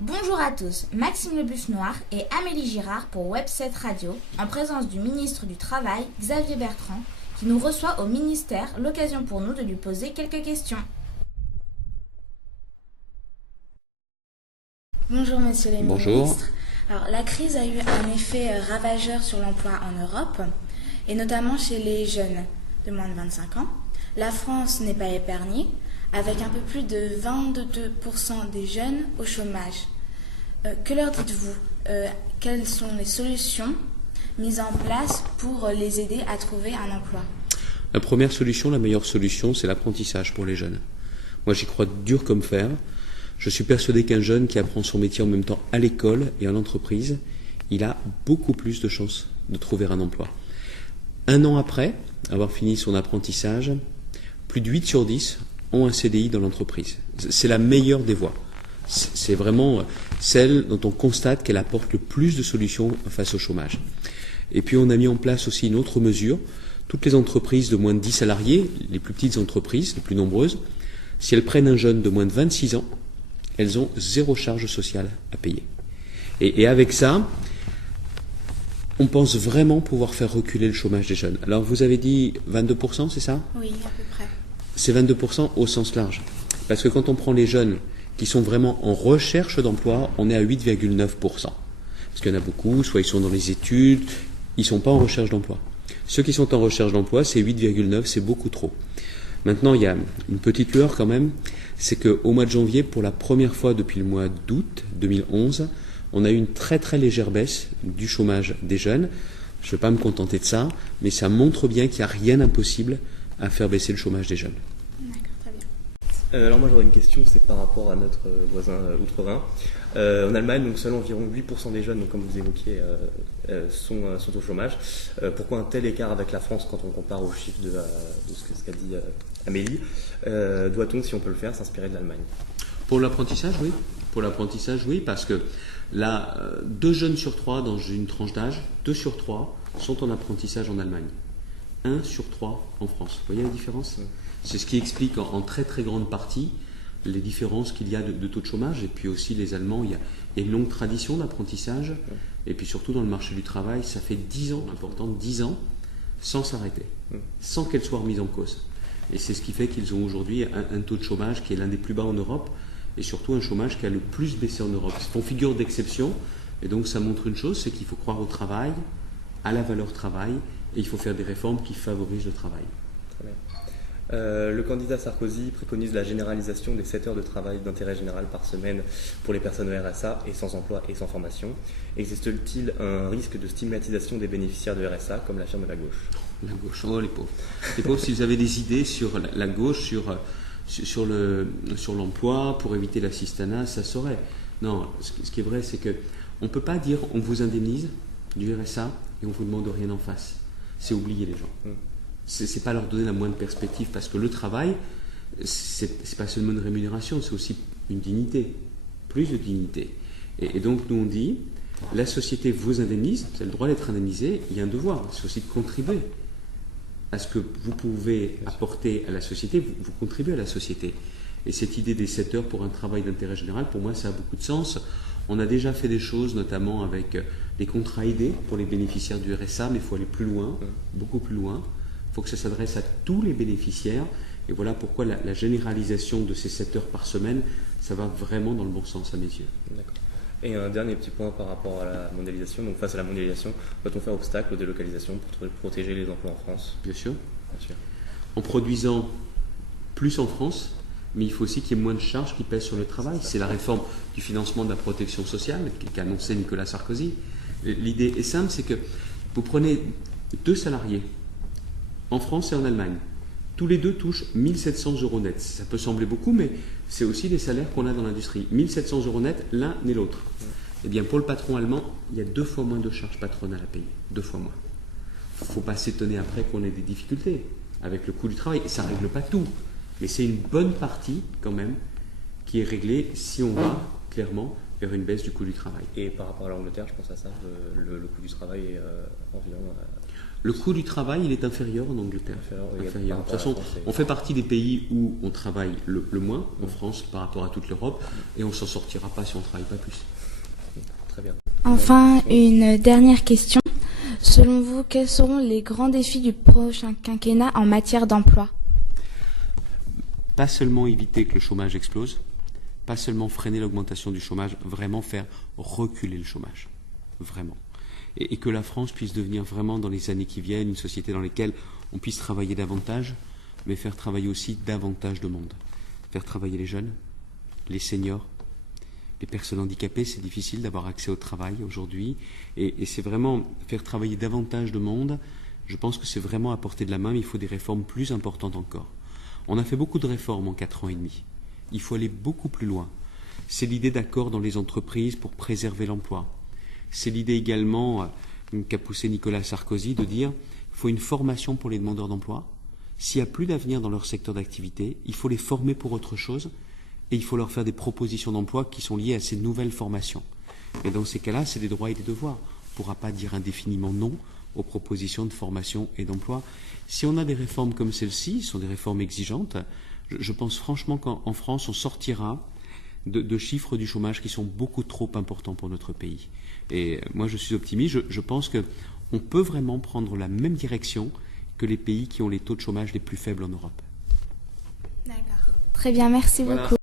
Bonjour à tous, Maxime Le Buff-Noir et Amélie Girard pour Web7 Radio, en présence du ministre du Travail, Xavier Bertrand, qui nous reçoit au ministère, l'occasion pour nous de lui poser quelques questions. Bonjour Monsieur le Ministre. Alors, la crise a eu un effet ravageur sur l'emploi en Europe, et notamment chez les jeunes de moins de 25 ans. La France n'est pas épargnée, avec un peu plus de 22% des jeunes au chômage. Que leur dites-vous? Quelles sont les solutions mises en place pour les aider à trouver un emploi? La première solution, la meilleure solution, c'est l'apprentissage pour les jeunes. Moi, j'y crois dur comme fer. Je suis persuadé qu'un jeune qui apprend son métier en même temps à l'école et en entreprise, il a beaucoup plus de chances de trouver un emploi. Un an après avoir fini son apprentissage, plus de 8 sur 10 ont un CDI dans l'entreprise. C'est la meilleure des voies. C'est vraiment celle dont on constate qu'elle apporte le plus de solutions face au chômage. Et puis on a mis en place aussi une autre mesure. Toutes les entreprises de moins de 10 salariés, les plus petites entreprises, les plus nombreuses, si elles prennent un jeune de moins de 26 ans, elles ont 0 charge sociale à payer. Et avec ça, on pense vraiment pouvoir faire reculer le chômage des jeunes. Alors vous avez dit 22%, c'est ça? Oui, à peu près. C'est 22% au sens large. Parce que quand on prend les jeunes qui sont vraiment en recherche d'emploi, on est à 8,9%. Parce qu'il y en a beaucoup, soit ils sont dans les études, ils ne sont pas en recherche d'emploi. Ceux qui sont en recherche d'emploi, c'est 8,9%, c'est beaucoup trop. Maintenant, il y a une petite lueur quand même, c'est qu'au mois de janvier, pour la première fois depuis le mois d'août 2011, on a eu une très très légère baisse du chômage des jeunes. Je ne vais pas me contenter de ça, mais ça montre bien qu'il n'y a rien d'impossible à faire baisser le chômage des jeunes. D'accord, très bien. Alors moi j'aurais une question, c'est par rapport à notre voisin outre-Rhin. En Allemagne, donc seuls environ 8% des jeunes, donc comme vous évoquiez, sont au chômage. Pourquoi un tel écart avec la France quand on compare aux chiffres de ce qu'a dit Amélie? Doit-on, si on peut le faire, s'inspirer de l'Allemagne? Pour l'apprentissage, oui. Pour l'apprentissage, oui, parce que là, 2 jeunes sur 3 dans une tranche d'âge, 2 sur 3 sont en apprentissage en Allemagne. 1 sur 3 en France. Vous voyez la différence? C'est ce qui explique en très très grande partie les différences qu'il y a de taux de chômage. Et puis aussi les Allemands, il y a une longue tradition d'apprentissage. Et puis surtout dans le marché du travail, ça fait 10 ans, important, 10 ans, sans s'arrêter, sans qu'elle soit remise en cause. Et c'est ce qui fait qu'ils ont aujourd'hui un taux de chômage qui est l'un des plus bas en Europe, et surtout un chômage qui a le plus baissé en Europe. Ils font figure d'exception, et donc ça montre une chose, c'est qu'il faut croire au travail, à la valeur travail, et il faut faire des réformes qui favorisent le travail. Très bien. Le candidat Sarkozy préconise la généralisation des 7 heures de travail d'intérêt général par semaine pour les personnes au RSA et sans emploi et sans formation. Existe-t-il un risque de stigmatisation des bénéficiaires de RSA, comme l'affirme la gauche? La gauche, oh les pauvres. Les pauvres, s'ils avaient des idées sur la gauche, sur l'emploi, pour éviter l'assistanat, ça saurait. Non, ce qui est vrai, c'est qu'on ne peut pas dire on vous indemnise du RSA et on ne vous demande rien en face. C'est oublier les gens. C'est pas leur donner la moindre perspective, parce que le travail, c'est pas seulement une rémunération, c'est aussi une dignité, plus de dignité. Et donc nous on dit, la société vous indemnise, vous avez le droit d'être indemnisé, il y a un devoir, c'est aussi de contribuer à ce que vous pouvez apporter à la société, vous contribuez à la société. Et cette idée des 7 heures pour un travail d'intérêt général, pour moi ça a beaucoup de sens. On a déjà fait des choses, notamment avec des contrats aidés pour les bénéficiaires du RSA, mais il faut aller plus loin, beaucoup plus loin. Il faut que ça s'adresse à tous les bénéficiaires. Et voilà pourquoi la généralisation de ces 7 heures par semaine, ça va vraiment dans le bon sens à mes yeux. D'accord. Et un dernier petit point par rapport à la mondialisation. Donc face à la mondialisation, doit-on faire obstacle aux délocalisations pour protéger les emplois en France? Bien sûr. Bien sûr. En produisant plus en France, mais il faut aussi qu'il y ait moins de charges qui pèsent sur le travail. C'est la réforme du financement de la protection sociale qu'a annoncé Nicolas Sarkozy. L'idée est simple, c'est que vous prenez 2 salariés en France et en Allemagne. Tous les 2 touchent 1 700 € net. Ça peut sembler beaucoup, mais c'est aussi les salaires qu'on a dans l'industrie. 1 700 € net, l'un et l'autre. Eh bien, pour le patron allemand, il y a 2 fois moins de charges patronales à payer. 2 fois moins. Il ne faut pas s'étonner après qu'on ait des difficultés avec le coût du travail. Et ça ne règle pas tout. Mais c'est une bonne partie, quand même, qui est réglée si on va, clairement, vers une baisse du coût du travail. Et par rapport à l'Angleterre, je pense à ça, le coût du travail est environ... Le coût du travail, il est inférieur en Angleterre. Inférieur. De toute façon, on fait partie des pays où on travaille le moins, en France, par rapport à toute l'Europe, et on ne s'en sortira pas si on ne travaille pas plus. Très bien. Enfin, une dernière question. Selon vous, quels seront les grands défis du prochain quinquennat en matière d'emploi ? Pas seulement éviter que le chômage explose, pas seulement freiner l'augmentation du chômage, vraiment faire reculer le chômage. Vraiment. Et que la France puisse devenir vraiment dans les années qui viennent une société dans laquelle on puisse travailler davantage, mais faire travailler aussi davantage de monde. Faire travailler les jeunes, les seniors, les personnes handicapées. C'est difficile d'avoir accès au travail aujourd'hui, et c'est vraiment faire travailler davantage de monde. Je pense que c'est vraiment à portée de la main, mais il faut des réformes plus importantes encore. On a fait beaucoup de réformes en 4 ans et demi. Il faut aller beaucoup plus loin. C'est l'idée d'accords dans les entreprises pour préserver l'emploi. C'est l'idée également qu'a poussé Nicolas Sarkozy de dire qu'il faut une formation pour les demandeurs d'emploi. S'il n'y a plus d'avenir dans leur secteur d'activité, il faut les former pour autre chose et il faut leur faire des propositions d'emploi qui sont liées à ces nouvelles formations. Et dans ces cas-là, c'est des droits et des devoirs. On ne pourra pas dire indéfiniment non aux propositions de formation et d'emploi. Si on a des réformes comme celle-ci, ce sont des réformes exigeantes, je pense franchement qu'en France, on sortira de chiffres du chômage qui sont beaucoup trop importants pour notre pays. Et moi, je suis optimiste. Je pense qu'on peut vraiment prendre la même direction que les pays qui ont les taux de chômage les plus faibles en Europe. D'accord. Très bien, merci beaucoup.